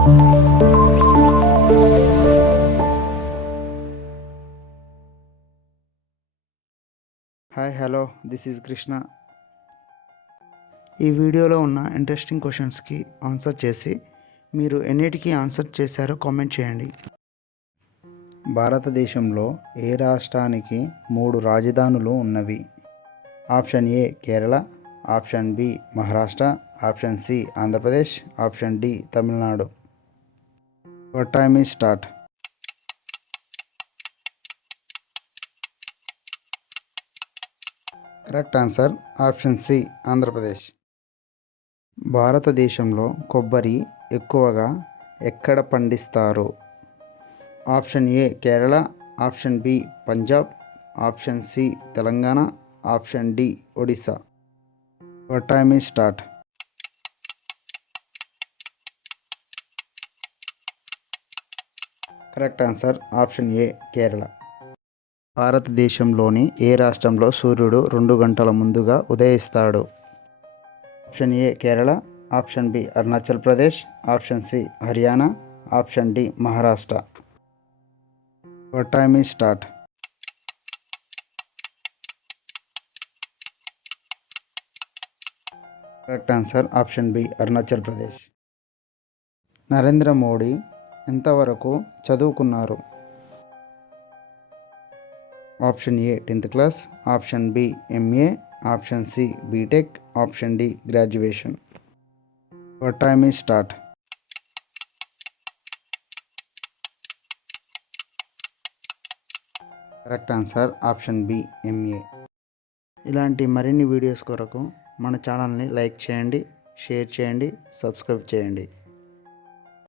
Hi hello this is Krishna. ఈ వీడియోలో ఉన్న ఇంట్రెస్టింగ్ క్వశ్చన్స్కి ఆన్సర్ చేసి మీరు ఎన్నిటికీ ఆన్సర్ చేశారో కామెంట్ చేయండి. భారతదేశంలో ఏ రాష్ట్రానికి 3 రాజధానులు ఉన్నవి? Option A Kerala, option B Maharashtra, option C Andhra Pradesh, option D Tamil Nadu. Your time is start. Correct answer option C Andhra Pradesh. భారతదేశంలో కొబ్బరి ఎక్కువగా ఎక్కడ పండిస్తారు? Option A Kerala, option B Punjab, option C Telangana, option D Odisha. Your time is start. Correct answer option A Kerala. భారతదేశంలోని ఏ రాష్ట్రంలో సూర్యుడు 2 గంటల ముందుగా ఉదయిస్తాడు? Option A Kerala, option B Arunachal Pradesh, option C Haryana, option D Maharashtra. Your time is start. Correct answer option B Arunachal Pradesh. Narendra Modi ఎంతవరకు చదువుకున్నారు? Option A 10th class, option B MA, option C BTech, option D graduation. Your time is start. Correct answer option B MA. ఇలాంటి మరిన్ని వీడియోస్ కొరకు మన ఛానల్ని లైక్ చేయండి, షేర్ చేయండి, సబ్స్క్రైబ్ చేయండి.